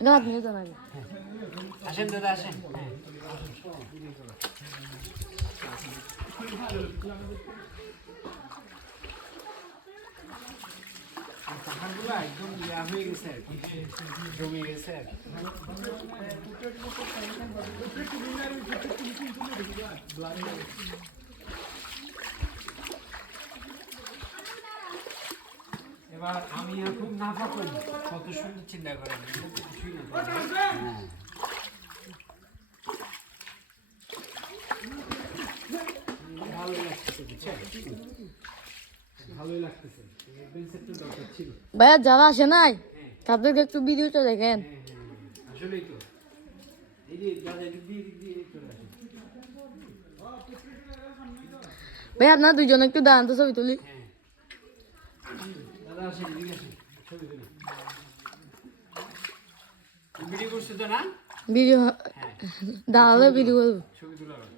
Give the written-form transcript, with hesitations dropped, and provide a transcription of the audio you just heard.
রাত নিয়ে তো নাকি আসেন দাদা আসেন পাহাড়গুলো একদম ইয়া হয়ে গেছে আর কি জমে গেছে আর এবার আমি খুব নাফা করি কত সুন্দর চিন্তা করেন কিছুই না ভালোই লাগতেছে বুঝছেন ভালোই লাগতেছে বেঞ্চের দরকার ছিল ভাইয়া যারা আসে নাই তাদেরকে একটু ভিডিওটা দেখেন আসলেই তো এই যে দাদা এদিক দিয়ে চলে আসেন ভাই আপনারা দুজন একটু দাঁড়ান তো ছবি তুলি দাদা আসেন এদিকে আসেন ছবি তুলি ভিডিও করছো তো না ভিডিও দাঁড়ালে ভিডিও করবো ছবি তোলা